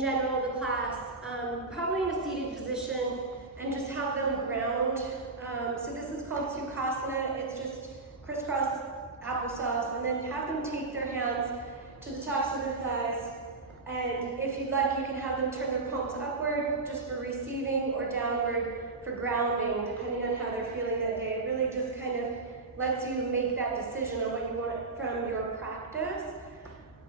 general, the class, probably in a seated position, and just have them ground. So this is called Sukhasana. It's just crisscross applesauce, and then have them take their hands to the tops of their thighs. And if you'd like, you can have them turn their palms upward just for receiving, or downward for grounding, depending on how they're feeling that day. It really just kind of lets you make that decision on what you want from your practice.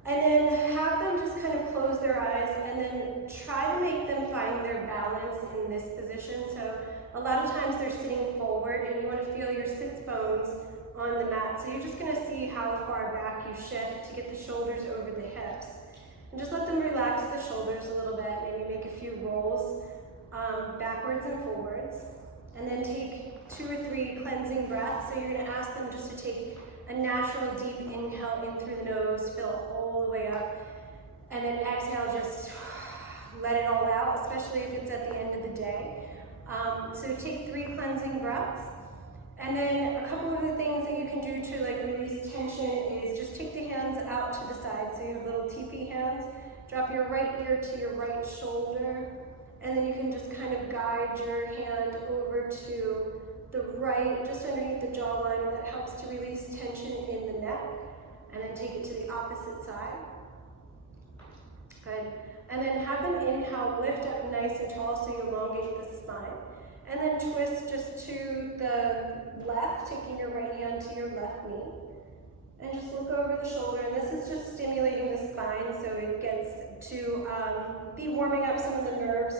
And then have them just kind of close their eyes, and then try to make them find their balance in this position. So a lot of times they're sitting forward, and you want to feel your sits bones on the mat. So you're just going to see how far back you shift to get the shoulders over the hips. And just let them relax the shoulders a little bit, maybe make a few rolls backwards and forwards. And then take 2 or 3 cleansing breaths. So you're going to ask them just to take a natural deep inhale in through the nose, fill all the way up. And then exhale, just let it all out, especially if it's at the end of the day. So take 3 cleansing breaths. And then a couple of the things that you can do to like release tension is just take the hands out to the side. So you have little teepee hands. Drop your right ear to your right shoulder. And then you can just kind of guide your hand over to the right, just underneath the jawline, and that helps to release tension in the neck. And then take it to the opposite side. Good. And then have them inhale, lift up nice and tall so you elongate the spine. And then twist just to the left, taking your right hand to your left knee. And just look over the shoulder, and this is just stimulating the spine so it gets to be warming up some of the nerves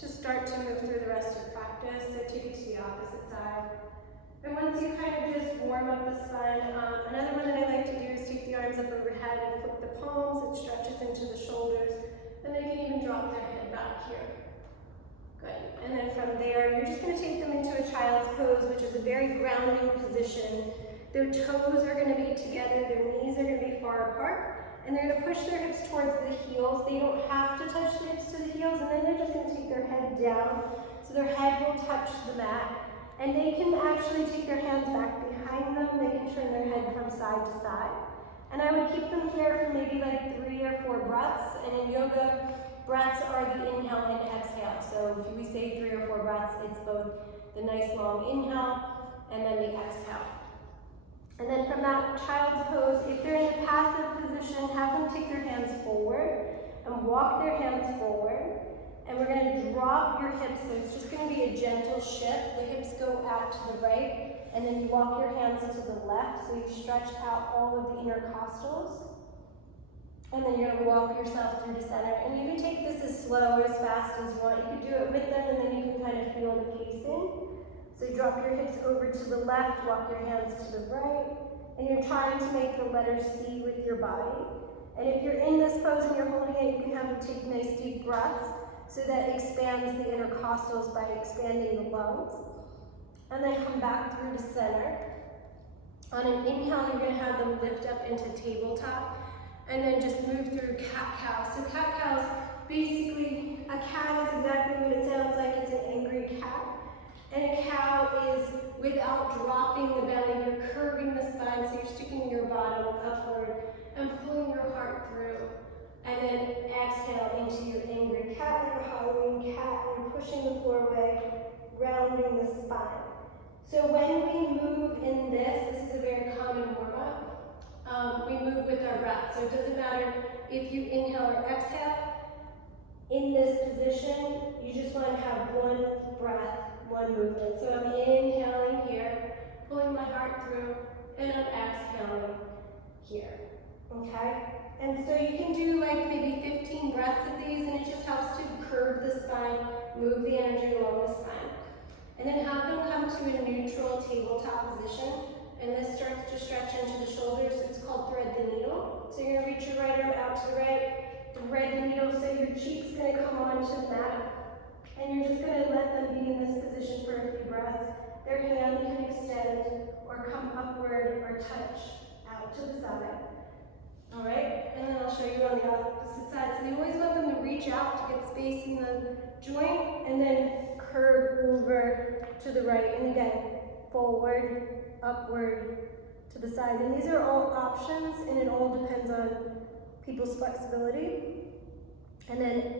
to start to move through the rest of the practice. So take it to the opposite side. And once you kind of just warm up the spine, another one that I like to do is take the arms up overhead and flip the palms. It stretches into the shoulders, and they can even drop their head back here. Good. And then from there, you're just going to take them into a child's pose, which is a very grounding position. Their toes are going to be together, their knees are going to be far apart, and they're going to push their hips towards the heels. They don't have to touch the hips to the heels, and then they're just going to take their head down, so their head will touch the mat. And they can actually take their hands back behind them. They can turn their head from side to side. And I would keep them here for maybe like 3 or 4 breaths. And in yoga, breaths are the inhale and exhale. So if we say 3 or 4 breaths, it's both the nice long inhale and then the exhale. And then from that child's pose, if they're in a passive position, have them take their hands forward and walk their hands forward. And we're going to drop your hips, so it's just going to be a gentle shift. The hips go out to the right, and then you walk your hands to the left, so you stretch out all of the intercostals. And then you're going to walk yourself through the center. And you can take this as slow or as fast as you want. You can do it with them, and then you can kind of feel the pacing. So you drop your hips over to the left, walk your hands to the right, and you're trying to make the letter C with your body. And if you're in this pose and you're holding it, you can have them take nice deep breaths. So that expands the intercostals by expanding the lungs. And then come back through to center. On an inhale, you're going to have them lift up into tabletop, and then just move through cat-cow. So cat-cow is basically, a cat is exactly what it sounds like. It's an angry cat. And a cow is without dropping the belly. You're curving the spine, so you're sticking your bottom upward and pulling your heart through. And then exhale into your angry cat, your Halloween cat, and you're pushing the floor away, rounding the spine. So when we move in this is a very common warm-up. We move with our breath. So it doesn't matter if you inhale or exhale. In this position, you just want to have one breath, one movement. So I'm inhaling here, pulling my heart through, and I'm exhaling here. Okay? And so you can do like maybe 15 breaths of these, and it just helps to curve the spine, move the energy along the spine. And then have them come to a neutral tabletop position, and this starts to stretch into the shoulders. It's called thread the needle. So you're going to reach your right arm out to the right, thread the needle, so your cheek's going to come onto the mat, and you're just going to let them be in this position for a few breaths. Their hand can extend or come upward or touch out to the side. All right, and then I'll show you on the opposite side. So you always want them to reach out to get space in the joint, and then curve over to the right. And again, forward, upward, to the side. And these are all options, and it all depends on people's flexibility. And then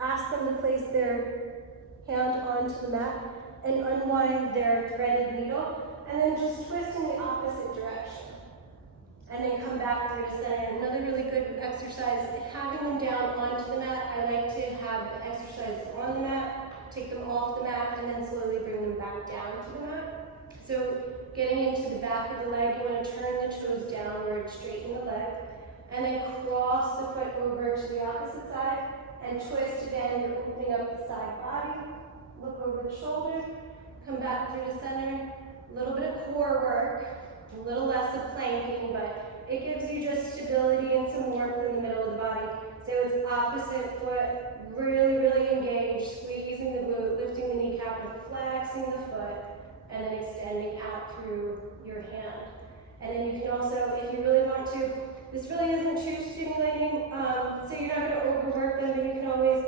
ask them to place their hand onto the mat and unwind their threaded needle, and then just twist in the opposite direction. And then come back through to center. Another really good exercise, having them down onto the mat. I like to have the exercises on the mat, take them off the mat, and then slowly bring them back down to the mat. So getting into the back of the leg, you want to turn the toes downward, straighten the leg, and then cross the foot over to the opposite side, and twist again. You're opening up the side body, look over the shoulder, come back through the center. A little bit of core work, a little less of planking, but it gives you just stability and some warmth in the middle of the body. So it's opposite foot, really, really engaged, squeezing the glute, lifting the kneecap, and flexing the foot, and then extending out through your hand. And then you can also, if you really want to, this really isn't too stimulating, so you're not going to overwork them, but you can always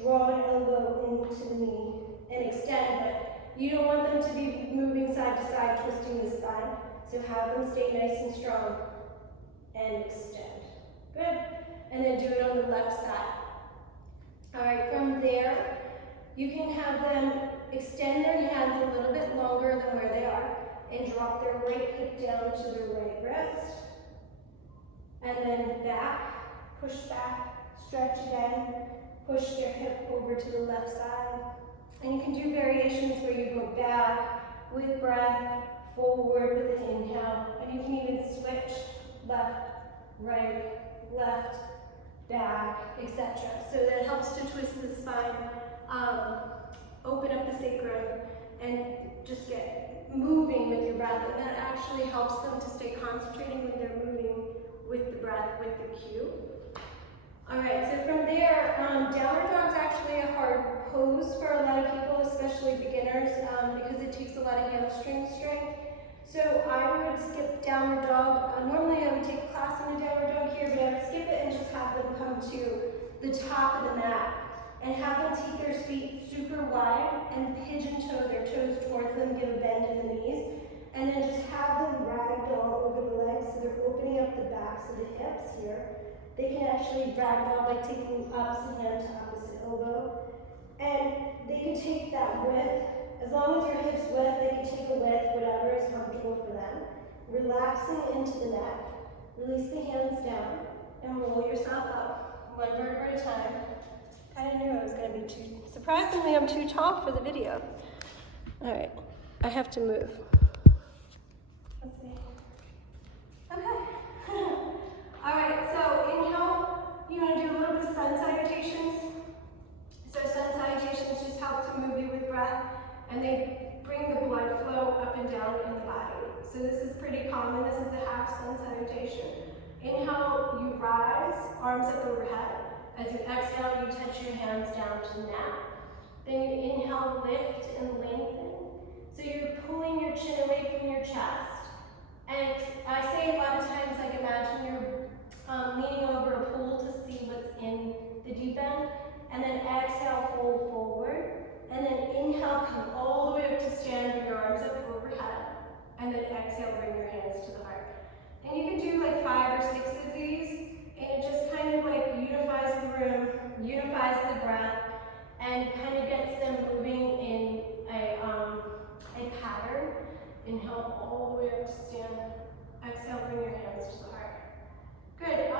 draw an elbow into the knee and extend, but you don't want them to be moving side to side, twisting the spine. So have them stay nice and strong and extend. Good. And then do it on the left side. All right, from there, you can have them extend their hands a little bit longer than where they are and drop their right hip down to their right wrist. And then back, push back, stretch again, push their hip over to the left side. And you can do variations where you go back with breath, forward with an inhale, and you can even switch left, right, left, back, etc. So that helps to twist the spine, open up the sacrum, and just get moving with your breath. And that actually helps them to stay concentrating when they're moving with the breath, with the cue. All right, so from there, downward dog is actually a hard pose for a lot of people, especially beginners, because it takes a lot of hamstring strength. So I would skip downward dog. Normally I would take a class in a downward dog here, but I would skip it and just have them come to the top of the mat and have them take their feet super wide and pigeon toe their toes towards them, give a bend in the knees, and then just have them ragdoll over the legs so they're opening up the backs of the hips here. They can actually ragdoll by taking opposite hand to opposite elbow. And they can take that width, as long as your hip's width, they can take a width, whatever is comfortable for them. Relaxing into the neck, release the hands down, and roll yourself up, one vertebra at a time. Kind of knew I was going to be too, surprisingly I'm too tall for the video. All right, I have to move. Let's see. Okay. All right, so inhale, you want to do a little bit of sun salutations. So sun salutations just help to move you with breath, and they bring the blood flow up and down in the body. So this is pretty common. This is a half sun salutation. Inhale, you rise, arms up overhead. As you exhale, you touch your hands down to the mat. Then you inhale, lift and lengthen. So you're pulling your chin away from your chest. And I say a lot of times, like imagine you're leaning over a pool to see what's in the deep end. And then exhale, fold forward. And then inhale, come all the way up to stand with your arms up overhead. And then exhale, bring your hands to the heart. And you can do like 5 or 6 of these. And it just kind of like unifies the room, unifies the breath, and kind of gets them moving in a pattern. Inhale all the way up to stand. Exhale, bring your hands to the heart. Good.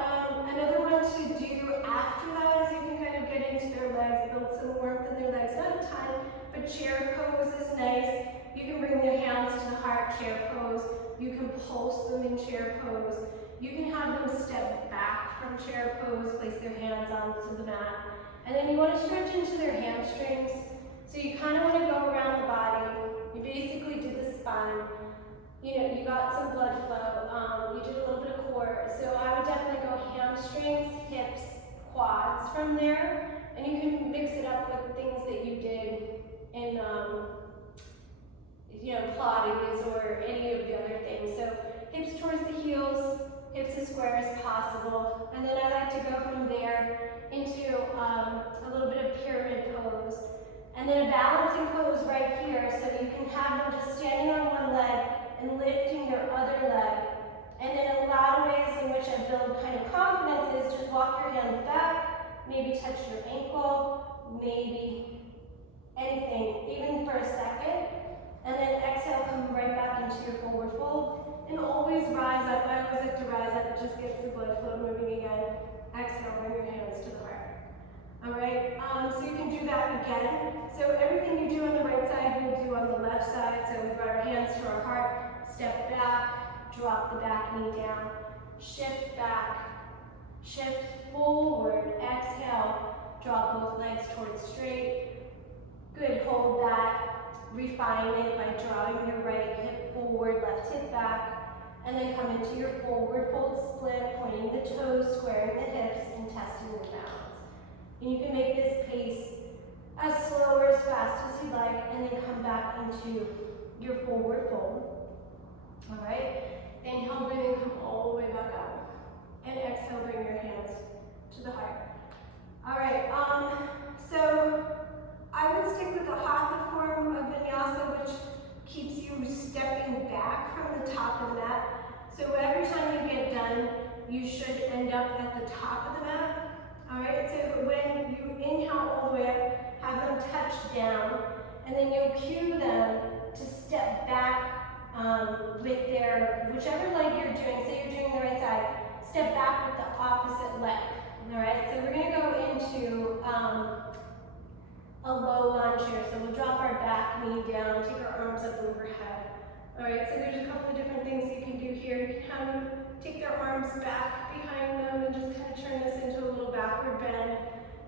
Another one to do after that is you can kind of get into their legs, build some warmth in their legs. Not a ton, but chair pose is nice. You can bring their hands to the heart, chair pose. You can pulse them in chair pose. You can have them step back from chair pose, place their hands onto the mat. And then you want to stretch into their hamstrings. So you kind of want to go around the body. You basically do the spine. You know, you got some blood flow. You did a little bit of core. So I would definitely go hamstrings, hips, quads from there. And you can mix it up with things that you did in, you know, Pilates or any of the other things. So hips towards the heels, hips as square as possible. And then I like to go from there into a little bit of pyramid pose. And then a balancing pose right here, so you can have them just standing on one leg and lifting their other leg. And then a lot of ways in which I build kind of confidence is just walk your hands back, maybe touch your ankle, maybe anything, even for a second. And then exhale, come right back into your forward fold. And always rise up. I always like to rise up. It just gets the blood flow moving again. Exhale, bring your hands to the heart. All right, so you can do that again. So everything you do on the right side, we'll do on the left side. So we brought our hands to our heart, step back, drop the back knee down, shift back, shift forward, exhale, draw both legs towards straight. Good, hold that. Refine it by drawing your right hip forward, left hip back, and then come into your forward fold split, pointing the toes, squaring the hips, and testing the balance. And you can make this pace as slow or as fast as you like, and then come back into your forward fold. All right? Inhale, breathe in, come all the way back up. And exhale, bring your hands to the heart. All right, so I would stick with the hatha form of vinyasa, which keeps you stepping back from the top of the mat. So every time you get done, you should end up at the top of the mat. All right, so when you inhale all the way up, have them touch down, and then you'll cue them to step back with their, whichever leg you're doing, say you're doing the right side, step back with the opposite leg. All right, so we're gonna go into a low lunge here. So we'll drop our back knee down, take our arms up overhead. All right, so there's a couple of different things you can do here. You can have them take their arms back behind them and just kind of turn this into a little backward bend.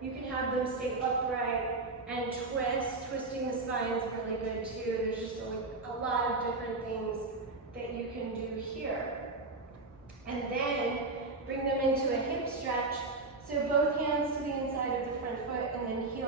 You can have them stay upright and twist. Twisting the spine is really good too. There's just a lot of different things that you can do here. And then bring them into a hip stretch. So both hands to the inside of the front foot and then heel